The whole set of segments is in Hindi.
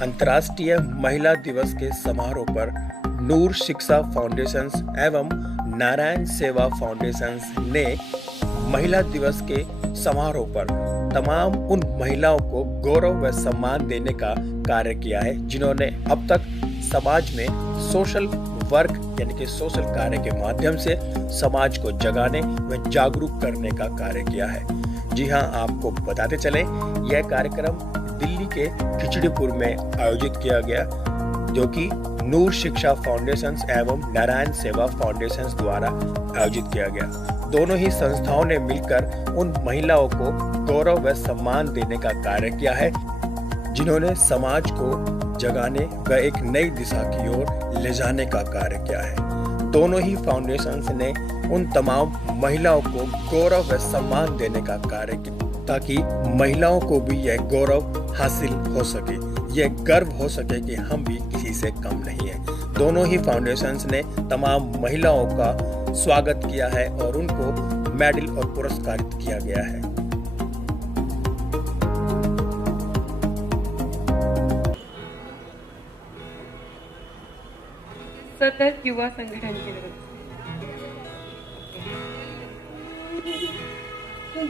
अंतर्राष्ट्रीय महिला दिवस के समारोह पर नूर शिक्षा फाउंडेशन एवं नारायण सेवा फाउंडेशन ने महिला दिवस के समारोह पर तमाम उन महिलाओं को गौरव व सम्मान देने का कार्य किया है जिन्होंने अब तक समाज में सोशल वर्क यानी कि सोशल कार्य के माध्यम से समाज को जगाने व जागरूक करने का कार्य किया है। जी हाँ, आपको बताते चले यह कार्यक्रम दिल्ली के खिचड़ीपुर में आयोजित किया गया, जो कि नूर शिक्षा फाउंडेशन एवं नारायण सेवा फाउंडेशन द्वारा आयोजित किया गया। दोनों ही संस्थाओं ने मिलकर उन महिलाओं को गौरव व सम्मान देने का कार्य किया है जिन्होंने समाज को जगाने व एक नई दिशा की ओर ले जाने का कार्य किया है। दोनों ही फाउंडेशंस ने उन तमाम महिलाओं को गौरव व सम्मान देने का कार्य किया ताकि महिलाओं को भी यह गौरव हासिल हो सके, यह गर्व हो सके कि हम भी किसी से कम नहीं है। दोनों ही फाउंडेशंस ने तमाम महिलाओं का स्वागत किया है और उनको मेडल और पुरस्कारित किया गया है। सतत युवा संगठन की तरफ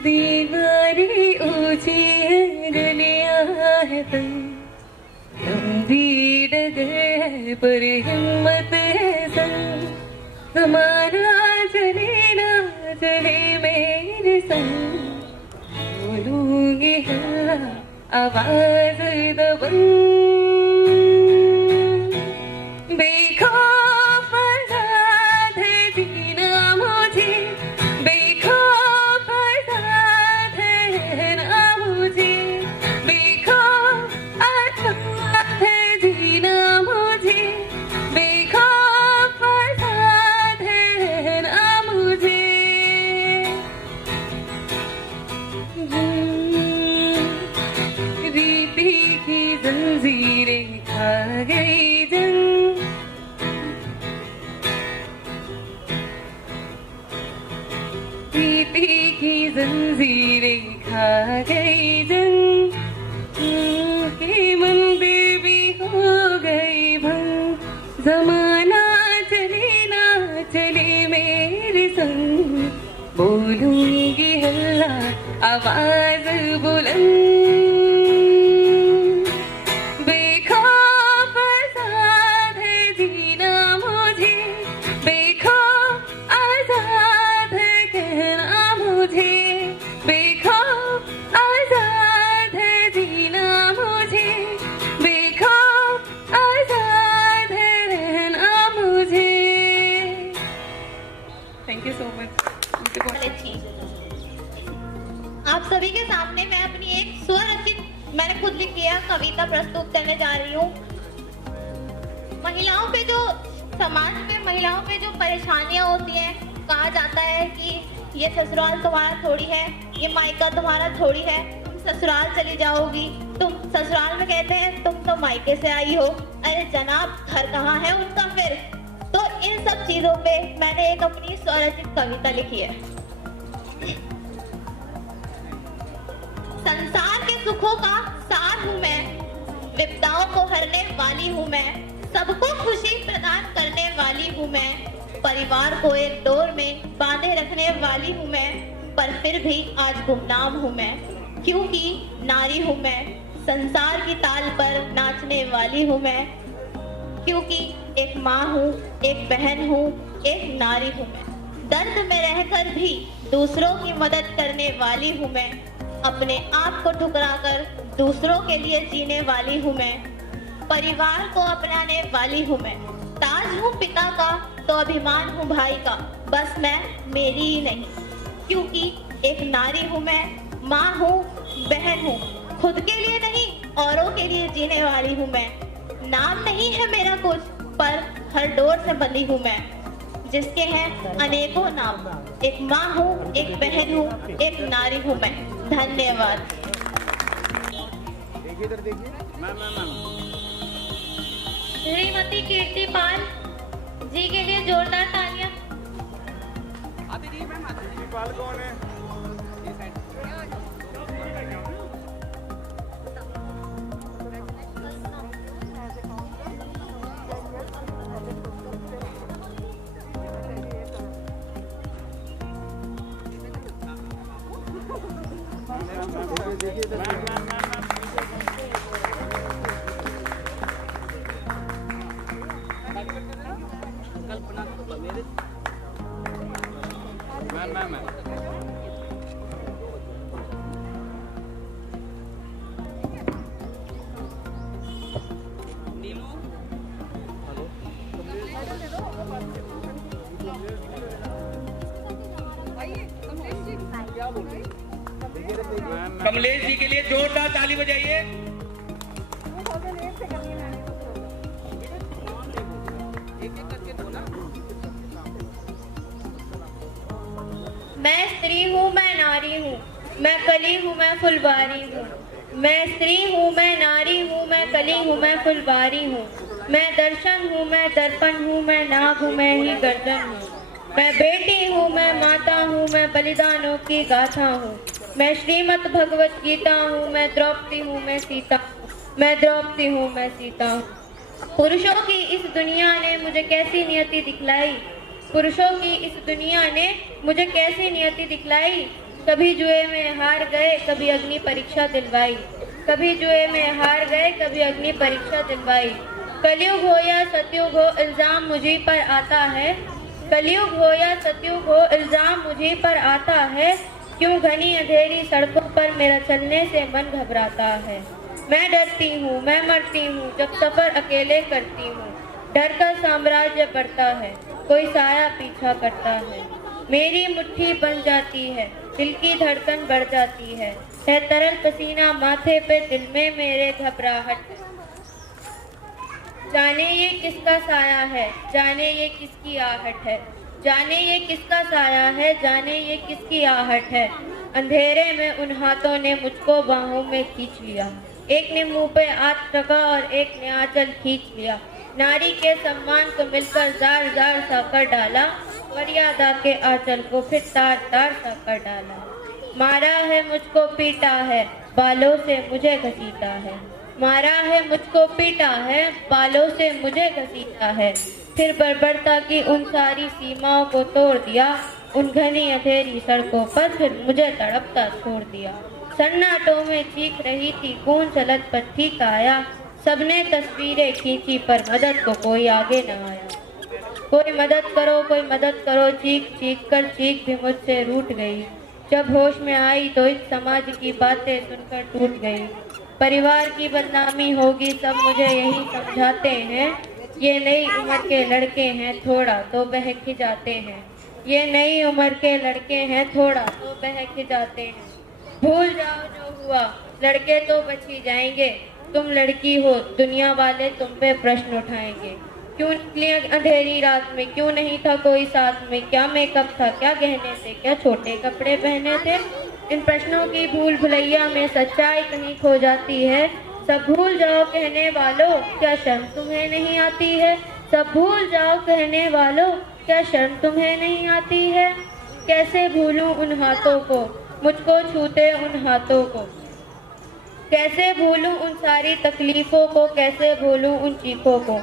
दीवारी ऊंची है, गलियां है तंग, लंबी डगर है पर हिम्मत है संग, हमारा चले ना चले मेरे संग, बोलूंगी हल्ला आवाज दबंग, बेखौफ आजाद है जीना मुझे, बेखौफ आजाद है ना मुझे, बेखौफ आजाद है जीना मुझे, बेखौफ आजाद है ना मुझे। रीति की जंजीरें खा गई जंग, रीति की जंजीरें खा गई जंग, के मंदिर भी हो गई भंग, जमाना चले ना चले मेरे संग, बोलूंगी हल्ला आवाज बुलंद, बेखौफ आजाद है जीना मुझे, बेखौफ आजाद है कहना मुझे, बेखौफ आजाद है जीना मुझे, बेखौफ आजाद है रहना मुझे। Thank you so much. आप सभी के सामने मैं अपनी एक स्वरचित, मैंने खुद लिख दिया, कविता प्रस्तुत करने जा रही हूँ। महिलाओं पे जो समाज में महिलाओं पे जो परेशानियां होती हैं, कहा जाता है कि ये ससुराल तुम्हारा थोड़ी है, ये मायका तुम्हारा थोड़ी है, तुम ससुराल चली जाओगी, तुम ससुराल में कहते हैं तुम तो मायके से आई हो, अरे जनाब घर कहाँ है उनका फिर। तो इन सब चीजों पे मैंने एक अपनी स्वरचित कविता लिखी है। संसार के सुखों का सार हूँ मैं, विपदाओं को हरने वाली हूँ मैं, सबको खुशी प्रदान करने वाली हूँ मैं, परिवार को एक डोर में बांधे रखने वाली हूँ मैं, पर फिर भी आज गुमनाम हूँ मैं, क्योंकि नारी हूँ मैं, संसार की ताल पर नाचने वाली हूँ मैं, क्योंकि एक माँ हूँ, एक बहन हूँ, एक नारी हूँ मैं, दर्द में रहकर भी दूसरों की मदद करने वाली हूँ मैं, अपने आप को ठुकराकर दूसरों के लिए जीने वाली हूँ मैं, परिवार को अपनाने वाली हूँ मैं, ताज हूँ पिता का तो अभिमान हूँ भाई का, बस मैं मेरी ही नहीं, क्योंकि एक नारी हूँ मैं, माँ हूँ, बहन हूँ, खुद के लिए नहीं औरों के लिए जीने वाली हूँ मैं, नाम नहीं है मेरा कुछ पर हर डोर से बंधी हूँ मैं, जिसके हैं अनेकों नाम, एक माँ हूँ, एक बहन हूँ, एक नारी हूँ मैं। धन्यवाद। श्रीमती कीर्ति पाल जी के लिए जोरदार तालियां। पाल कौन है? कमलेश जी के लिए जोरदार ताली बजाइए। मैं स्त्री हूँ, मैं नारी हूँ, मैं कली हूँ, मैं फुलवारी हूँ। मैं स्त्री हूँ, मैं नारी हूँ, मैं कली हूँ, मैं फुलवारी हूँ। मैं दर्शन हूँ, मैं दर्पण हूँ, मैं नाग हूँ, मैं ही गर्दन हूँ। मैं बेटी हूँ, मैं माता हूँ, मैं बलिदानों की गाथा हूँ। मैं श्रीमद् भगवत गीता हूँ, मैं द्रौपदी हूँ, मैं सीता हूँ। मैं द्रौपदी हूँ, मैं सीता हूँ। पुरुषों की इस दुनिया ने मुझे कैसी नियति दिखलाई। पुरुषों की इस दुनिया ने मुझे कैसी नियति दिखलाई। कभी जुए में हार गए, कभी अग्नि परीक्षा दिलवाई। कभी जुए में हार गए, कभी अग्नि परीक्षा दिलवाई। कलयुग हो या सतयुग हो, इल्जाम मुझी पर आता है। कलयुग हो या सतयुग हो, इल्जाम मुझी पर आता है। क्यों घनी अंधेरी सड़कों पर मेरा चलने से मन घबराता है। मैं डरती हूँ, मैं मरती हूँ, जब सफर अकेले करती हूँ। डर का साम्राज्य बढ़ता है, कोई साया पीछा करता है। मेरी मुट्ठी बन जाती है, दिल की धड़कन बढ़ जाती है तरल पसीना माथे पे, दिल में मेरे घबराहट। जाने ये किसका साया है, जाने ये किसकी आहट है। जाने ये किसका साया है, जाने ये किसकी आहट है। अंधेरे में उन हाथों ने मुझको बाहों में खींच लिया। एक ने मुंह पे हाथ रखा और एक ने आंचल खींच लिया। नारी के सम्मान को मिलकर जार जार सा कर डाला। मर्यादा के आंचल को फिर तार तार सा कर डाला। मारा है मुझको पीटा है, बालों से मुझे घसीटा है। मारा है मुझको पीटा है, बालों से मुझे घसीटा है। फिर बर्बरता की उन सारी सीमाओं को तोड़ दिया। उन घनी अंधेरी सड़कों पर फिर मुझे तड़पता छोड़ दिया। सन्नाटों में चीख रही थी कौन चलत पर ठीक आया। सबने तस्वीरें खींची पर मदद को कोई आगे न आया। कोई मदद करो, कोई मदद करो, चीख चीख कर चीख भी मुझसे रूठ गई। जब होश में आई तो इस समाज की बातें सुनकर टूट गई। परिवार की बदनामी होगी सब मुझे यही समझाते हैं। ये नई उम्र के लड़के हैं, थोड़ा तो बहक जाते हैं। ये नई उम्र के लड़के हैं, थोड़ा तो बहक जाते हैं। भूल जाओ जो हुआ, लड़के तो बच ही जाएंगे। तुम लड़की हो, दुनिया वाले तुम पे प्रश्न उठाएंगे। क्यों निकली अंधेरी रात में, क्यों नहीं था कोई साथ में। क्या मेकअप था, क्या गहने थे, क्या छोटे कपड़े पहने थे। इन प्रश्नों की भूल भुलैया में सच्चाई कहीं खो जाती है। सब भूल जाओ कहने वालों, क्या शर्म तुम्हें नहीं आती है। सब भूल जाओ कहने वालों, क्या शर्म तुम्हें नहीं आती है। कैसे भूलूं उन हाथों को, मुझको छूते उन हाथों को। कैसे भूलूं उन सारी तकलीफों को, कैसे भूलूं उन चीखों को।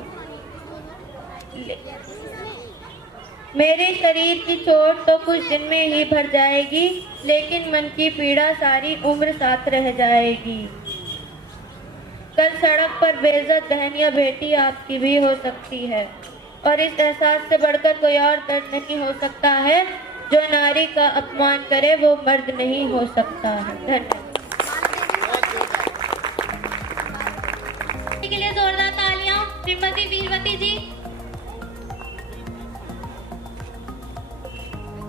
मेरे शरीर की चोट तो कुछ दिन में ही भर जाएगी, लेकिन मन की पीड़ा सारी उम्र साथ रह जाएगी। कल सड़क पर बेइज्जत बहन या बेटी आपकी भी हो सकती है, और इस एहसास से बढ़कर कोई और दर्द नहीं हो सकता है। जो नारी का अपमान करे वो मर्द नहीं हो सकता है। धन्यवाद। के लिए जोरदार तालियां श्रीमती वीरवती जी,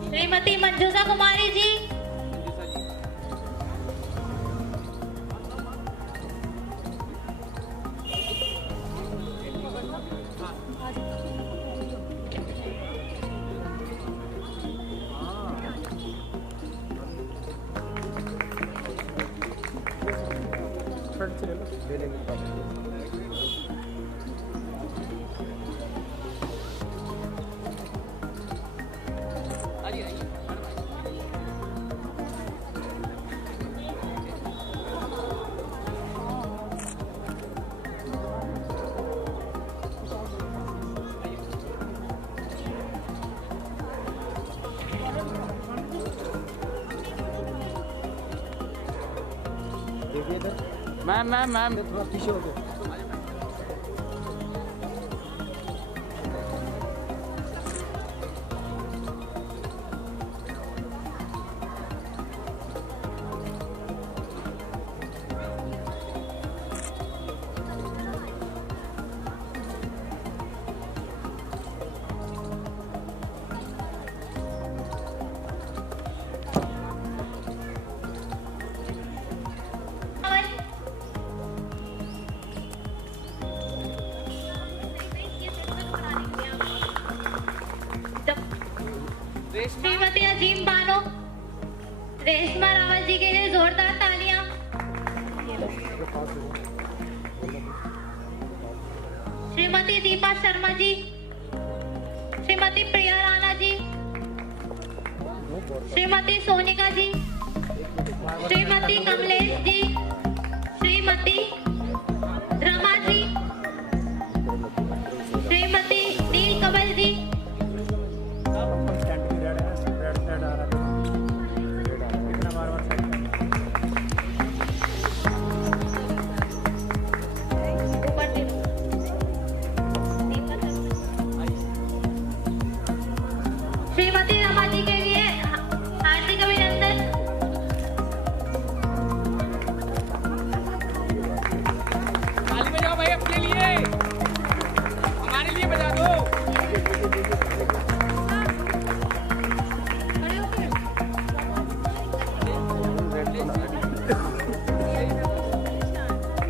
श्रीमती मंजूषा कुमारी जी, मैम श्रीमती अजीम बानो, रेशमा रावल जी के लिए जोरदार तालियां। श्रीमती दीपा शर्मा जी, श्रीमती प्रिया राणा जी, श्रीमती सोनिका जी, श्रीमती कमलेश जी, श्रीमती रमा जी, श्रीमती नील कमल जी, श्रीमती रमा जी के लिए हार्दिक अभिनंदन। ताली बजाओ भाई अपने लिए, हमारे लिए बजा दो।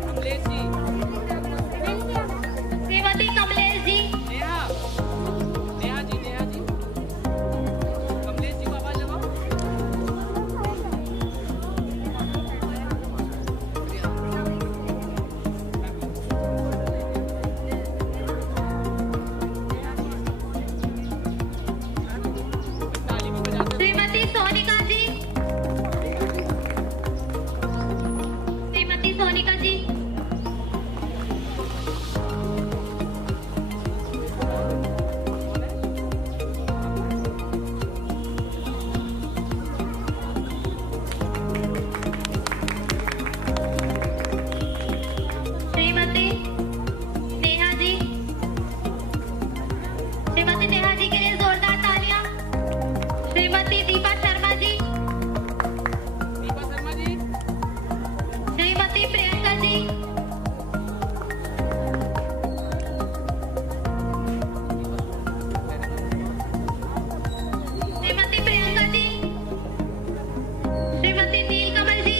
कमलेश जी, श्रीमती कमलेश जी, नेहा जी, कमलेश जी को आवाज लगाओ। ताली भी बजा दो। श्रीमती सोनिका जी, श्रीमती सोनिका जी, श्रीमती नेहा जी, श्रीमती नेहा जी के लिए जोरदार तालियां। श्रीमती दीपा शर्मा जी, दीपा शर्मा जी, श्रीमती प्रियंका जी, श्रीमती प्रियंका जी, श्रीमती नील कमल जी,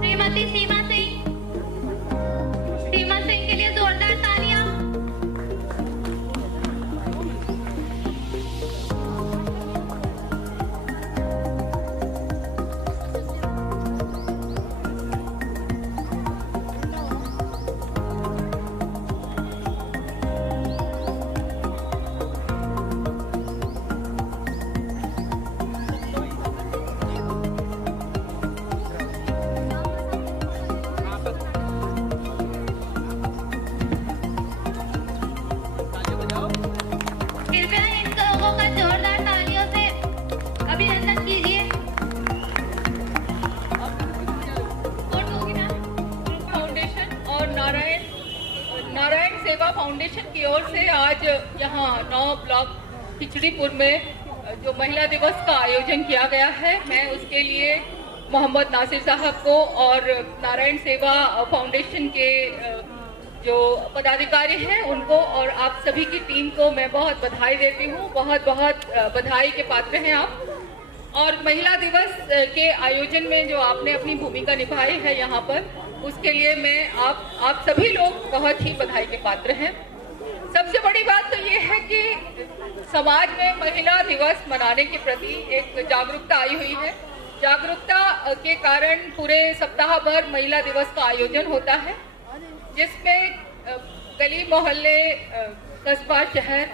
श्रीमती सीमा सिंह, सीमा सिंह के लिए जोरदार तालियां। ताली बजाओ। कृपया इन लोगों का जोरदार तालियों से अभिनंदन कीजिए। फाउंडेशन और नारायण सेवा फाउंडेशन की ओर से आज यहाँ 9 ब्लॉक खिचड़ीपुर में जो महिला दिवस का आयोजन किया गया है, मैं उसके लिए मोहम्मद नासिर साहब को और नारायण सेवा फाउंडेशन के जो पदाधिकारी हैं उनको और आप सभी की टीम को मैं बहुत बधाई देती हूँ। बहुत बहुत बधाई के पात्र हैं आप। और महिला दिवस के आयोजन में जो आपने अपनी भूमिका निभाई है यहाँ पर, उसके लिए मैं आप सभी लोग बहुत ही बधाई के पात्र हैं। सबसे बड़ी बात तो ये है कि समाज में महिला दिवस मनाने के प्रति एक जागरूकता आई हुई है। जागरूकता के कारण पूरे सप्ताह भर महिला दिवस का आयोजन होता है, जिसमें गली मोहल्ले, कस्बा, शहर,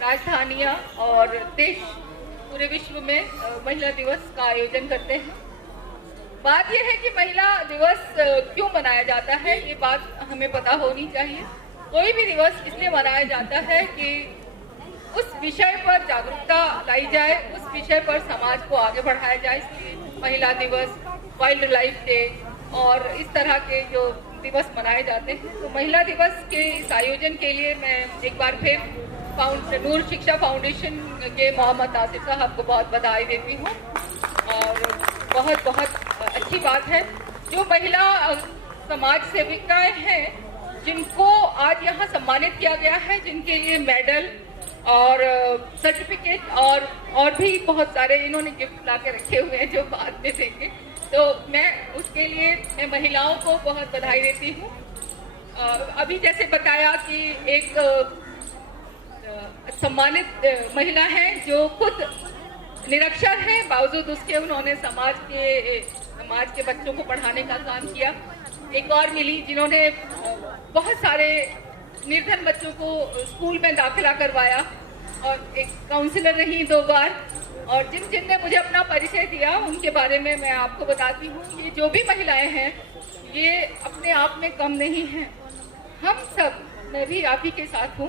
राजधानियाँ और देश पूरे विश्व में महिला दिवस का आयोजन करते हैं। बात यह है कि महिला दिवस क्यों मनाया जाता है, ये बात हमें पता होनी चाहिए। कोई भी दिवस इसलिए मनाया जाता है कि उस विषय पर जागरूकता लाई जाए, उस विषय पर समाज को आगे बढ़ाया जाए, इसलिए महिला दिवस, वाइल्ड लाइफ डे और इस तरह के जो दिवस मनाए जाते हैं। तो महिला दिवस के इस आयोजन के लिए मैं एक बार फिर नूर शिक्षा फाउंडेशन के मोहम्मद आसिफ साहब को बहुत बधाई देती हूँ और बहुत बहुत अच्छी बात है जो महिला समाज सेविकाएं हैं जिनको आज यहाँ सम्मानित किया गया है, जिनके लिए मेडल और सर्टिफिकेट और भी बहुत सारे इन्होंने गिफ्ट ला के रखे हुए हैं जो बाद में देंगे। तो मैं उसके लिए मैं महिलाओं को बहुत बधाई देती हूँ। अभी जैसे बताया कि एक सम्मानित महिला है जो खुद निरक्षर है, बावजूद उसके उन्होंने समाज के बच्चों को पढ़ाने का काम किया। एक और मिली जिन्होंने बहुत सारे निर्धन बच्चों को स्कूल में दाखिला करवाया और एक काउंसलर रही 2 बार। और जिनने मुझे अपना परिचय दिया उनके बारे में मैं आपको बताती हूँ। ये जो भी महिलाएं हैं ये अपने आप में कम नहीं हैं। हम सब, मैं भी आप ही के साथ हूँ,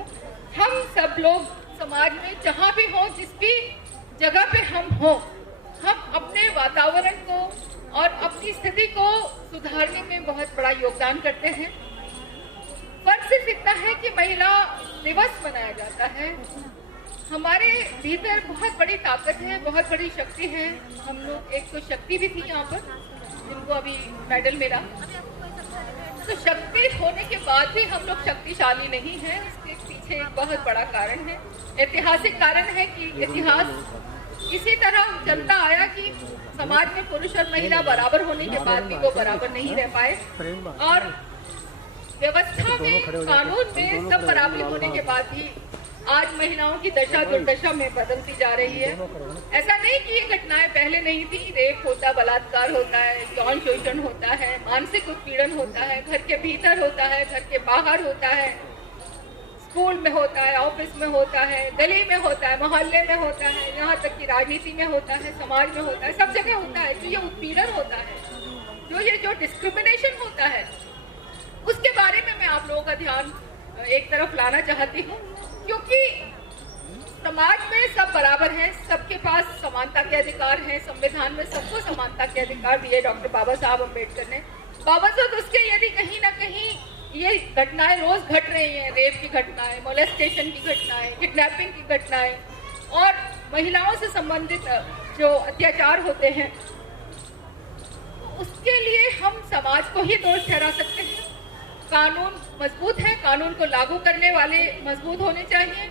हम सब लोग समाज में जहाँ भी हों, जिस भी जगह पे हम हों, हम अपने वातावरण को और अपनी स्थिति को सुधारने में बहुत बड़ा योगदान करते हैं। फर्क सिर्फ इतना है कि महिला दिवस मनाया जाता है। हमारे भीतर बहुत बड़ी ताकत है, बहुत बड़ी शक्ति है। हम लोग, एक तो शक्ति भी थी यहाँ पर जिनको अभी मेडल मिला, तो शक्ति होने के बाद भी हम लोग शक्तिशाली नहीं हैं। इसके पीछे एक बहुत बड़ा कारण है, ऐतिहासिक कारण है कि इतिहास इसी तरह चलता आया कि समाज में पुरुष और महिला बराबर होने के बाद भी वो बराबर नहीं रह पाए और व्यवस्था में, कानून में सब बराबरी होने के बाद भी आज महिलाओं की दशा दुर्दशा में बदलती जा रही है। ऐसा नहीं कि ये घटनाएं पहले नहीं थी। रेप होता, बलात्कार होता है, यौन शोषण होता है, मानसिक उत्पीड़न होता है, घर के भीतर होता है, घर के बाहर होता है, स्कूल में होता है, ऑफिस में होता है, गली में होता है, मोहल्ले में होता है, यहाँ तक कि राजनीति में होता है, समाज में होता है, सब जगह होता है। जो ये उत्पीड़न होता है, जो डिस्क्रिमिनेशन होता है, उसके बारे में मैं आप लोगों का ध्यान एक तरफ लाना चाहती हूँ, क्योंकि समाज में सब बराबर हैं, सबके पास समानता के अधिकार हैं। संविधान में सबको समानता के अधिकार दिए डॉक्टर बाबा साहब अम्बेडकर ने। बावजूद उसके यदि कहीं ना कहीं ये घटनाएं रोज घट रही हैं, रेप की घटनाएं, मोलेस्टेशन की घटनाएं, किडनैपिंग की घटनाएं और महिलाओं से संबंधित जो अत्याचार होते हैं, उसके लिए हम समाज को ही दोष ठहरा सकते हैं। कानून मजबूत है, कानून को लागू करने वाले मजबूत होने चाहिए,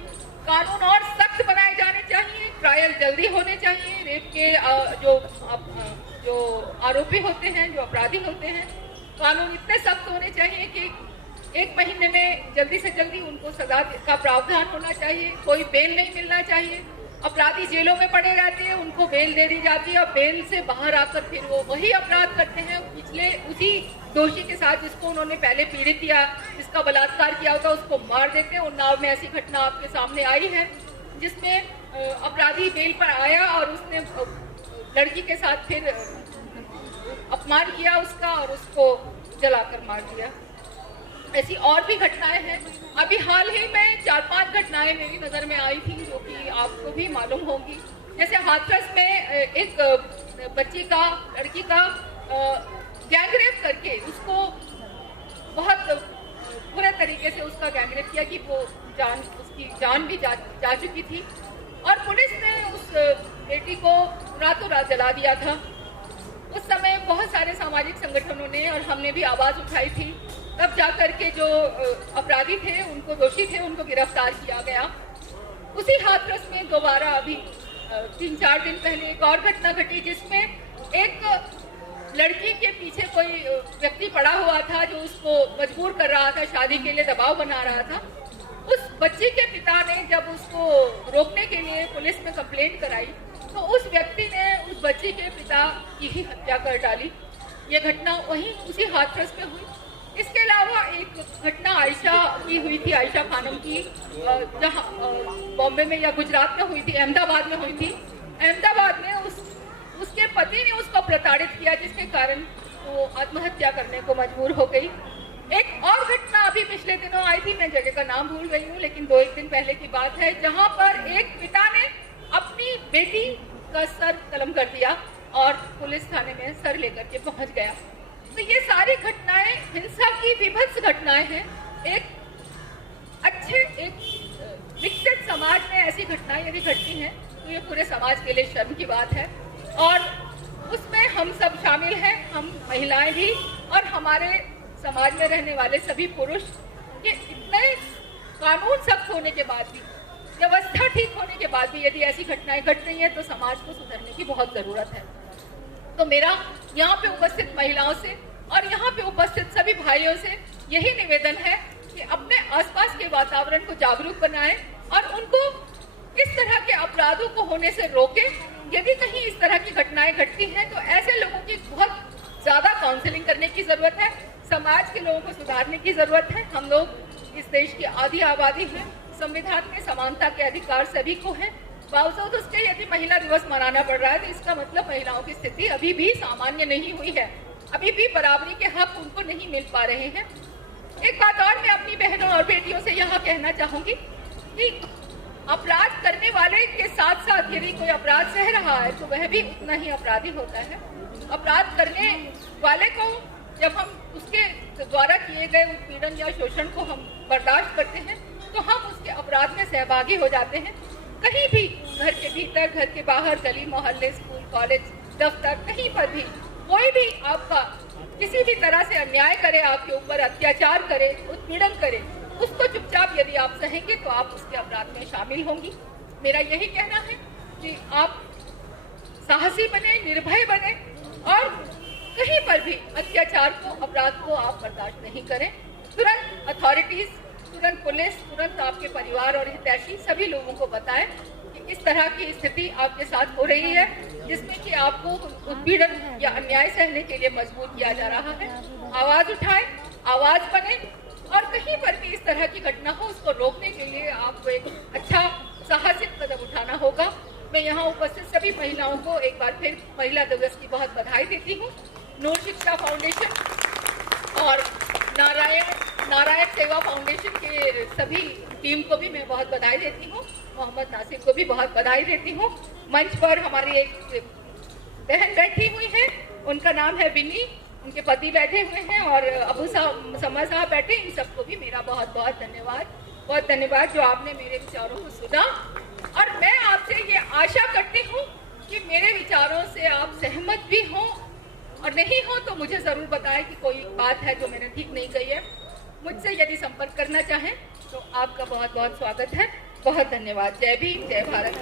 कानून और सख्त बनाए जाने चाहिए, ट्रायल जल्दी होने चाहिए। रेप के जो आरोपी होते हैं, जो अपराधी होते हैं, कानून इतने सख्त होने चाहिए कि 1 महीने में जल्दी से जल्दी उनको सजा का प्रावधान होना चाहिए। कोई बेल नहीं मिलना चाहिए। अपराधी जेलों में पड़े रहते हैं, उनको बेल दे दी जाती है और बेल से बाहर आकर फिर वो वही अपराध करते हैं। उसी दोषी के साथ जिसको उन्होंने पहले पीड़ित किया, जिसका बलात्कार किया होता, उसको मार देते हैं। उन्नाव में ऐसी घटना आपके सामने आई है जिसमें अपराधी बेल पर आया और उसने लड़की के साथ फिर अपमान किया उसका और उसको जलाकर मार दिया। ऐसी और भी घटनाएं हैं। अभी हाल ही में 4-5 घटनाएं मेरी नजर में आई थी जो कि आपको भी मालूम होंगी। जैसे हाथरस में एक लड़की का गैंगरेप करके उसको बहुत बुरे तरीके से उसका गैंगरेप किया कि वो उसकी जान भी जा चुकी थी और पुलिस ने उस बेटी को रातों रात जला दिया था। उस समय बहुत सारे सामाजिक संगठनों ने और हमने भी आवाज उठाई थी, तब जाकर के जो अपराधी थे, उनको दोषी थे, उनको गिरफ्तार किया गया। उसी हाथरस में दोबारा अभी 3-4 दिन पहले एक और घटना घटी जिसमें एक लड़की के पीछे कोई व्यक्ति पड़ा हुआ था जो उसको मजबूर कर रहा था, शादी के लिए दबाव बना रहा था। उस बच्ची के पिता ने जब उसको रोकने के लिए पुलिस में कंप्लेंट कराई तो उस व्यक्ति ने उस बच्ची के पिता की ही हत्या कर डाली। ये घटना वहीं उसी हाथरस में हुई। इसके अलावा एक घटना आयशा की हुई थी, आयशा खानम की, जहाँ बॉम्बे में या गुजरात में हुई थी, अहमदाबाद में हुई थी। अहमदाबाद में उसके पति ने उसको प्रताड़ित किया जिसके कारण वो आत्महत्या करने को मजबूर हो गई। एक और घटना अभी पिछले दिनों आई थी, मैं जगह का नाम भूल गई हूँ, लेकिन 2-1 दिन पहले की बात है, जहाँ पर एक पिता ने अपनी बेटी उसका सर कलम कर दिया और पुलिस थाने में सर लेकर के पहुंच गया। तो ये सारी घटनाएं हिंसा की विभत्स घटनाएं हैं। एक विकसित समाज में ऐसी घटनाएं यदि घटती हैं तो ये पूरे समाज के लिए शर्म की बात है, और उसमें हम सब शामिल हैं, हम महिलाएं भी और हमारे समाज में रहने वाले सभी पुरुष। ये इतने कानून सख्त होने के बाद भी, व्यवस्था ठीक होने के बाद भी यदि ऐसी घटनाएं घट रही हैं तो समाज को सुधरने की बहुत जरूरत है। तो मेरा यहाँ पे उपस्थित महिलाओं से और यहाँ पे उपस्थित सभी भाइयों से यही निवेदन है कि अपने आसपास के वातावरण को जागरूक बनाएं और उनको इस तरह के अपराधों को होने से रोकें। यदि कहीं इस तरह की घटनाएं घटती हैं तो ऐसे लोगों की बहुत ज्यादा काउंसलिंग करने की जरूरत है, समाज के लोगों को सुधारने की जरूरत है। हम लोग इस देश की आधी आबादी हैं, संविधान में समानता के अधिकार सभी को हैं, बावजूद उसके यदि महिला दिवस मनाना पड़ रहा है तो इसका मतलब महिलाओं की स्थिति अभी भी सामान्य नहीं हुई है, अभी भी बराबरी के हक उनको नहीं मिल पा रहे हैं। एक बात और मैं अपनी बहनों और बेटियों से यहाँ कहना चाहूंगी कि अपराध करने वाले के साथ साथ यदि कोई अपराध सह रहा है तो वह भी उतना ही अपराधी होता है। अपराध करने वाले को जब हम उसके द्वारा किए गए उत्पीड़न या शोषण को हम बर्दाश्त करते हैं तो हम उसके अपराध में सहभागी हो जाते हैं। कहीं भी, घर के भीतर, घर के बाहर, गली मोहल्ले, स्कूल, कॉलेज, दफ्तर, कहीं पर भी कोई भी आपका किसी भी तरह से अन्याय करे, आपके ऊपर अत्याचार करे, उत्पीड़न करे, उसको चुपचाप यदि आप सहेंगे तो आप उसके अपराध में शामिल होंगी। मेरा यही कहना है कि आप साहसी बने, निर्भय बने और कहीं पर भी अत्याचार को, अपराध को आप बर्दाश्त नहीं करें। तुरंत अथॉरिटीज, तुरंत पुलिस, तुरंत आपके परिवार और हितैषी सभी लोगों को बताएं कि इस तरह की स्थिति आपके साथ हो रही है जिसमें कि आपको उत्पीड़न या अन्याय सहने के लिए मजबूर किया जा रहा है। आवाज उठाएं, आवाज बने और कहीं पर भी इस तरह की घटना हो उसको रोकने के लिए आपको एक अच्छा साहसिक कदम उठाना होगा। मैं यहाँ उपस्थित सभी महिलाओं को एक बार फिर महिला दिवस की बहुत बधाई देती हूँ। नूर शिक्षा फाउंडेशन और नारायण सेवा फाउंडेशन के सभी टीम को भी मैं बहुत बधाई देती हूँ। मोहम्मद नासिर को भी बहुत बधाई देती हूँ। मंच पर हमारी एक बहन बैठी हुई है, उनका नाम है विनी, उनके पति बैठे हुए हैं और अबू समा साहब बैठे, इन सबको भी मेरा बहुत बहुत धन्यवाद। बहुत धन्यवाद जो आपने मेरे विचारों को सुना, और मैं आपसे ये आशा करती हूँ कि मेरे विचारों से आप सहमत भी हों, और नहीं हो तो मुझे जरूर बताएं कि कोई बात है जो मैंने ठीक नहीं कही है। मुझसे यदि संपर्क करना चाहें तो आपका बहुत बहुत स्वागत है। बहुत धन्यवाद। जय भीम, जय भारत।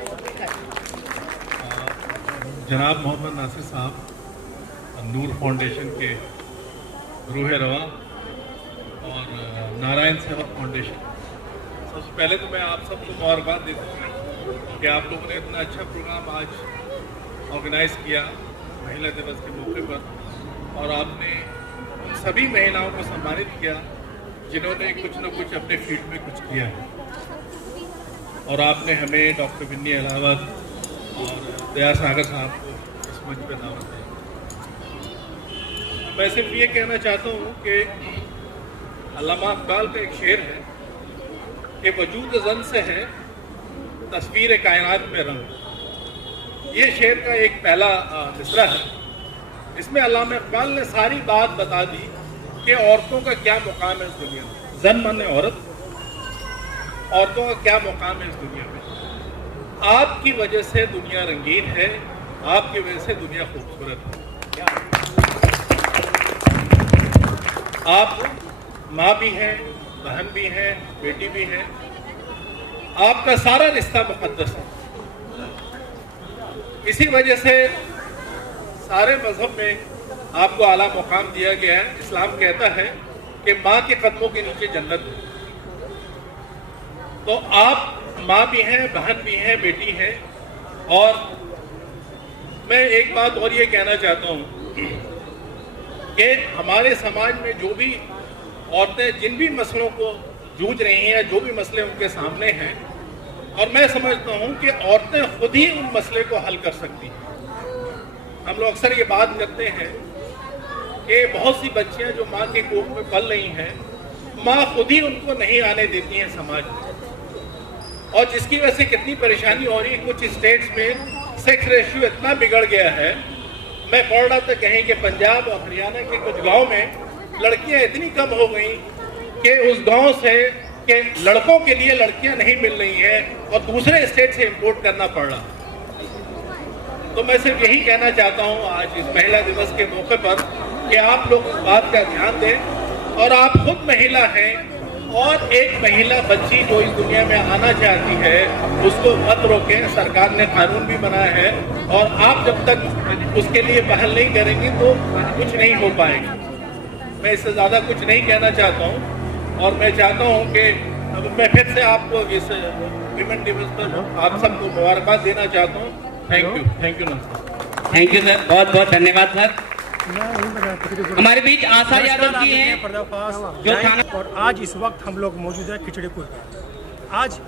जनाब मोहम्मद नासिर साहब, नूर फाउंडेशन के रूह रवा और नारायण सेवा फाउंडेशन, सबसे पहले तो मैं आप सबको मुबारकबाद देता हूँ कि आप लोगों ने इतना अच्छा प्रोग्राम आज ऑर्गेनाइज किया महिला दिवस के मौके पर, और आपने उन सभी महिलाओं को सम्मानित किया जिन्होंने कुछ न कुछ अपने फील्ड में कुछ किया है। और आपने हमें डॉक्टर विन्नी अलावत और दया सागर साहब को इस मंच पर दावत दी। मैं सिर्फ ये कहना चाहता हूँ कि अल्लामा इकबाल का एक शेर है कि वजूद ज़न से है तस्वीर कायनात में रंग। ये शेर का एक पहला मिसरा है। इसमें अल्लामा इकबाल ने सारी बात बता दी कि औरतों का क्या मुकाम है इस दुनिया में। जन माने औरत, औरतों का क्या मुकाम है इस दुनिया में। आपकी वजह से दुनिया रंगीन है, आपकी वजह से दुनिया खूबसूरत है। आप माँ भी हैं, बहन भी हैं, बेटी भी हैं, आपका सारा रिश्ता मुकद्दस है। इसी वजह से सारे मजहब में आपको आला मुकाम दिया गया है। इस्लाम कहता है कि माँ के कदमों के नीचे जन्नत है। तो आप माँ भी हैं, बहन भी हैं, बेटी हैं। और मैं एक बात और ये कहना चाहता हूँ कि हमारे समाज में जो भी औरतें जिन भी मसलों को जूझ रही हैं या जो भी मसले उनके सामने हैं, और मैं समझता हूँ कि औरतें खुद ही उन मसले को हल कर सकती हैं। हम लोग अक्सर ये बात करते हैं कि बहुत सी बच्चियां जो माँ के कोख में पल रही हैं, माँ खुद ही उनको नहीं आने देती हैं समाज में, और जिसकी वजह से कितनी परेशानी हो रही है। कुछ स्टेट्स में सेक्स रेशियो इतना बिगड़ गया है। मैं पढ़ रहा था कहीं कि पंजाब और हरियाणा के कुछ गांव में लड़कियां इतनी कम हो गई कि उस गांव से के लड़कों के लिए लड़कियां नहीं मिल रही हैं और दूसरे स्टेट से इंपोर्ट करना पड़ रहा। तो मैं सिर्फ यही कहना चाहता हूं आज इस महिला दिवस के मौके पर कि आप लोग इस बात का ध्यान दें और आप खुद महिला हैं और एक महिला बच्ची जो इस दुनिया में आना चाहती है उसको मत रोकें। सरकार ने कानून भी बनाया है और आप जब तक उसके लिए पहल नहीं करेंगी तो कुछ नहीं हो पाएगा। मैं इससे ज़्यादा कुछ नहीं कहना चाहता हूँ और मैं चाहता हूँ कि अब मैं फिर से आपको इस विमेन दिवस पर आप सबको मुबारकबाद देना चाहता हूँ। थैंक यू नमस्कार। थैंक यू सर, बहुत बहुत धन्यवाद सर। हमारे बीच आशा यादव जी हैं पर्दाफाश जो थाना और आज इस वक्त हम लोग मौजूद हैं खिचड़ीपुर में। आज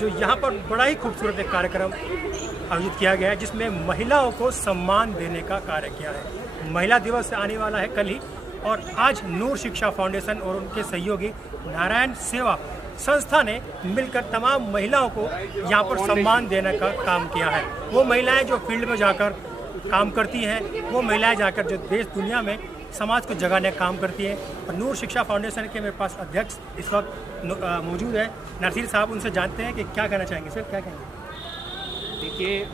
जो यहाँ पर बड़ा ही खूबसूरत एक कार्यक्रम आयोजित किया गया है जिसमें महिलाओं को सम्मान देने का कार्य किया है। महिला दिवस आने वाला है कल ही और आज नूर शिक्षा फाउंडेशन और उनके सहयोगी नारायण सेवा संस्था ने मिलकर तमाम महिलाओं को यहाँ पर सम्मान देने का काम किया है। वो महिलाएं जो फील्ड में जाकर काम करती हैं, वो महिलाएं जाकर जो देश दुनिया में समाज को जगाने का काम करती हैं। और नूर शिक्षा फाउंडेशन के मेरे पास अध्यक्ष इस वक्त मौजूद है नरसीर साहब, उनसे जानते हैं कि क्या कहना चाहेंगे। सर क्या कहेंगे? देखिए,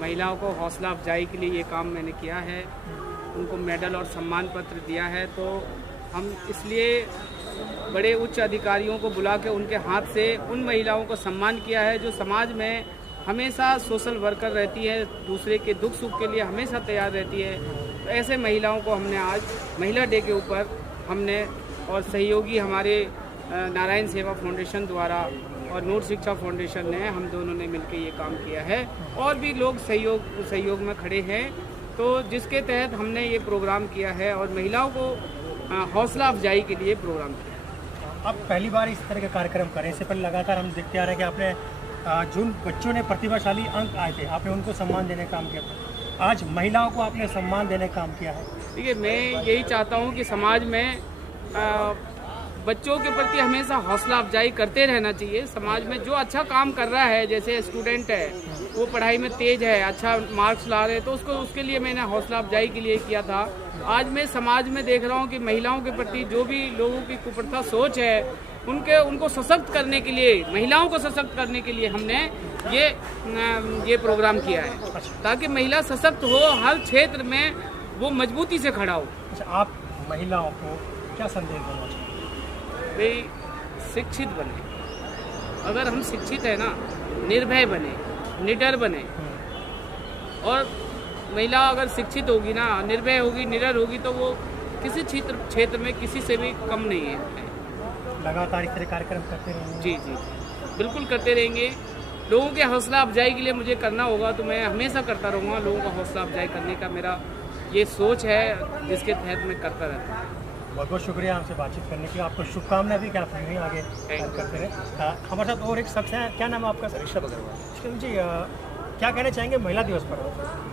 महिलाओं को हौसला अफजाई के लिए ये काम मैंने किया है, उनको मेडल और सम्मान पत्र दिया है। तो हम इसलिए बड़े उच्च अधिकारियों को बुला के उनके हाथ से उन महिलाओं को सम्मान किया है जो समाज में हमेशा सोशल वर्कर रहती है, दूसरे के दुख सुख के लिए हमेशा तैयार रहती है। तो ऐसे महिलाओं को हमने आज महिला डे के ऊपर हमने और सहयोगी हमारे नारायण सेवा फाउंडेशन द्वारा और नूर शिक्षा फाउंडेशन ने हम दोनों ने मिलकर ये काम किया है और भी लोग सहयोग में खड़े हैं। तो जिसके तहत हमने ये प्रोग्राम किया है और महिलाओं को हौसला अफजाई के लिए प्रोग्राम किया। अब पहली बार इस तरह के कार्यक्रम करें, इससे पहले लगातार हम देखते आ रहे हैं कि आपने जिन बच्चों ने प्रतिभाशाली अंक आए थे आपने उनको सम्मान देने का काम किया था। आज महिलाओं को आपने सम्मान देने का काम किया है। देखिए, मैं यही चाहता हूँ कि समाज में बच्चों के प्रति हमेशा हौसला अफजाई करते रहना चाहिए। समाज में जो अच्छा काम कर रहा है, जैसे स्टूडेंट है वो पढ़ाई में तेज है, अच्छा मार्क्स ला रहे हैं, तो उसके लिए मैंने हौसला अफजाई के लिए किया था। आज मैं समाज में देख रहा हूँ कि महिलाओं के प्रति जो भी लोगों की कुप्रथा सोच है उनको सशक्त करने के लिए, महिलाओं को सशक्त करने के लिए हमने ये प्रोग्राम किया है ताकि महिला सशक्त हो, हर क्षेत्र में वो मजबूती से खड़ा हो। अच्छा, आप महिलाओं को क्या संदेश देना चाहिए? वे शिक्षित बने। अगर हम शिक्षित है ना, निर्भय बने, निडर बने। और महिला अगर शिक्षित होगी ना, निर्भय होगी, निडर होगी तो वो किसी क्षेत्र में किसी से भी कम नहीं है। लगातार इस तरह कार्यक्रम करते रहेंगे? जी जी, बिल्कुल करते रहेंगे। लोगों के हौसला अफजाई के लिए मुझे करना होगा तो मैं हमेशा करता रहूँगा। लोगों का हौसला अफजाई करने का मेरा ये सोच है जिसके तहत मैं करता रहता हूँ। बहुत बहुत शुक्रिया हमसे बातचीत करने की। आपको शुभकामनाएं भी क्या आपने आगे करते रहे। हमारे साथ और एक शख्स है, क्या नाम है आपका? ऋषभ अग्रवाल जी, क्या कहना चाहेंगे महिला दिवस पर?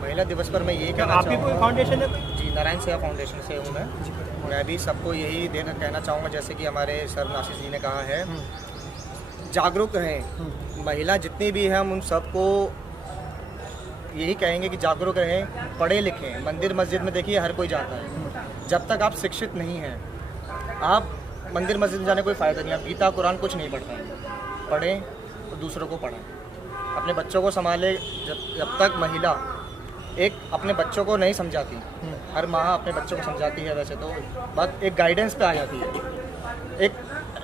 महिला दिवस पर मैं यही क्या कहना आपकी कोई चाहूँगा फाउंडेशन है? जी, नारायण सेवा फाउंडेशन से हूँ मैं भी सबको यही कहना चाहूँगा जैसे कि हमारे सर आशीष जी ने कहा है, जागरूक रहें। महिला जितनी भी है हम उन सबको यही कहेंगे कि जागरूक रहें, पढ़े लिखें। मंदिर मस्जिद में देखिए हर कोई जाता है, जब तक आप शिक्षित नहीं हैं आप मंदिर मस्जिद में जाने कोई फ़ायदा नहीं। आप गीता कुरान कुछ नहीं पढ़ पाएंगे। पढ़ें तो दूसरों को पढ़ाएं, अपने बच्चों को संभाले। जब तक महिला एक अपने बच्चों को नहीं समझाती, हर माँ अपने बच्चों को समझाती है वैसे तो, बात एक गाइडेंस पे आ जाती है, एक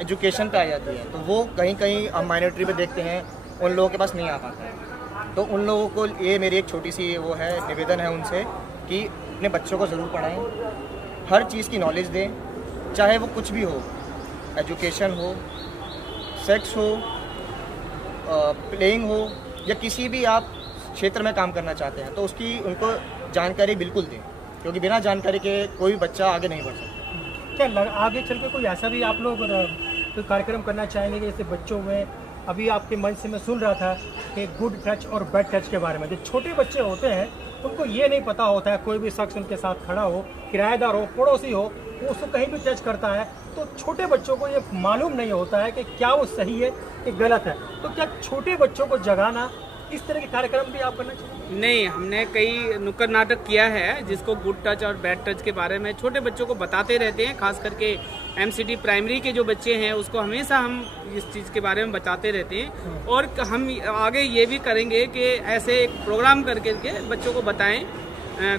एजुकेशन पे आ जाती है, तो वो कहीं कहीं हम माइनॉरिटी पे देखते हैं उन लोगों के पास नहीं आ पाता है। तो उन लोगों को ये मेरी एक छोटी सी वो है, निवेदन है उनसे कि अपने बच्चों को ज़रूर पढ़ाएं, हर चीज़ की नॉलेज दें, चाहे वो कुछ भी हो, एजुकेशन हो, सेक्स हो, प्लेइंग हो या किसी भी आप क्षेत्र में काम करना चाहते हैं तो उसकी उनको जानकारी बिल्कुल दें, क्योंकि बिना जानकारी के कोई बच्चा आगे नहीं बढ़ सकता। क्या आगे चल के कोई ऐसा भी आप लोग कोई कार्यक्रम करना चाहेंगे जैसे बच्चों में? अभी आपके मंच से मैं सुन रहा था कि गुड टच और बैड टच के बारे में। जो छोटे बच्चे होते हैं उनको ये नहीं पता होता है, कोई भी शख्स उनके साथ खड़ा हो, किराएदार हो, पड़ोसी हो, वो उसको कहीं भी टच करता है तो छोटे बच्चों को ये मालूम नहीं होता है कि क्या वो सही है कि गलत है। तो क्या छोटे बच्चों को जगाना इस तरह के कार्यक्रम भी आप करना चाहिए? नहीं, हमने कई नुक्कड़ नाटक किया है जिसको गुड टच और बैड टच के बारे में छोटे बच्चों को बताते रहते हैं। खास करके MCD प्राइमरी के जो बच्चे हैं उसको हमेशा हम इस चीज़ के बारे में बताते रहते हैं। और हम आगे ये भी करेंगे कि ऐसे एक प्रोग्राम करके के बच्चों को बताएं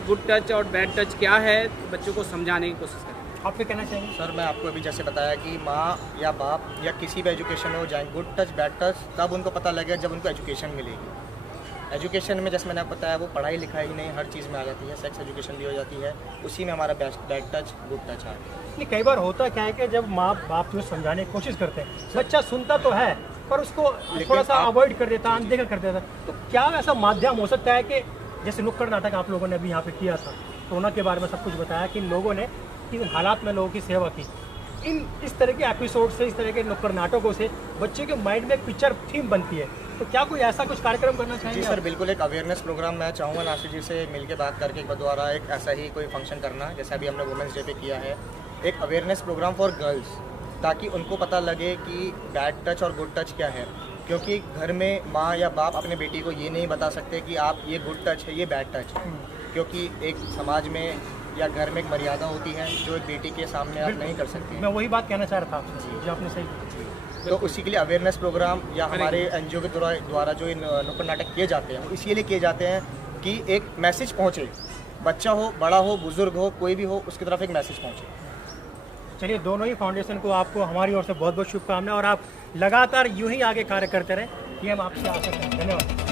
गुड टच और बैड टच क्या है, बच्चों को समझाने की कोशिश करें। आप क्या कहना चाहेंगे? सर मैं आपको अभी जैसे बताया कि माँ या बाप या किसी भी एजुकेशन में हो जाए, गुड टच बैड टच तब उनको पता लगेगा जब उनको एजुकेशन मिलेगी। एजुकेशन में जैसे मैंने आपको बताया वो पढ़ाई लिखाई नहीं हर चीज़ में आ जाती है, सेक्स एजुकेशन भी हो जाती है, उसी में हमारा बैड टच गुड टच है। नहीं, कई बार होता क्या है कि जब माँ बाप जो समझाने की कोशिश करते हैं, बच्चा सुनता तो है पर उसको थोड़ा सा अवॉइड कर देता, अनदेखा कर देता। तो क्या ऐसा माध्यम हो सकता है कि जैसे नुक्कड़ नाटक आप लोगों ने अभी यहाँ पे किया था, कोरोना के बारे में सब कुछ बताया कि लोगों ने किन हालात में लोगों की सेवा की, इस तरह के एपिसोड से, इस तरह के नुक्कड़ नाटकों से बच्चे के माइंड में एक पिक्चर थीम बनती है, तो क्या कोई ऐसा कुछ कार्यक्रम करना चाहिए? जी सर, बिल्कुल एक अवेयरनेस प्रोग्राम मैं चाहूँगा नासिर जी से मिलकर बात करके एक द्वारा एक ऐसा ही कोई फंक्शन करना, जैसे अभी हमने वुमेंस डे पे किया है, एक अवेयरनेस प्रोग्राम फॉर गर्ल्स, ताकि उनको पता लगे कि बैड टच और गुड टच क्या है। क्योंकि घर में माँ या बाप अपने बेटी को ये नहीं बता सकते कि आप ये गुड टच है, ये बैड टच है, क्योंकि एक समाज में या घर में एक मर्यादा होती है जो एक बेटी के सामने आप नहीं कर सकते। मैं वही बात कहना चाह रहा था आपसे, जो आपने सही कहा। तो उसी के लिए अवेयरनेस प्रोग्राम या हमारे NGO के द्वारा जो इन नुक्कड़ नाटक किए जाते हैं, इसीलिए किए जाते हैं कि एक मैसेज पहुँचे, बच्चा हो, बड़ा हो, बुजुर्ग हो, कोई भी हो, उसकी तरफ एक मैसेज पहुँचे। चलिए, दोनों ही फाउंडेशन को आपको हमारी ओर से बहुत बहुत शुभकामनाएं और आप लगातार यूं ही आगे कार्य करते रहें, ये हम आपसे आशा करते हैं। धन्यवाद।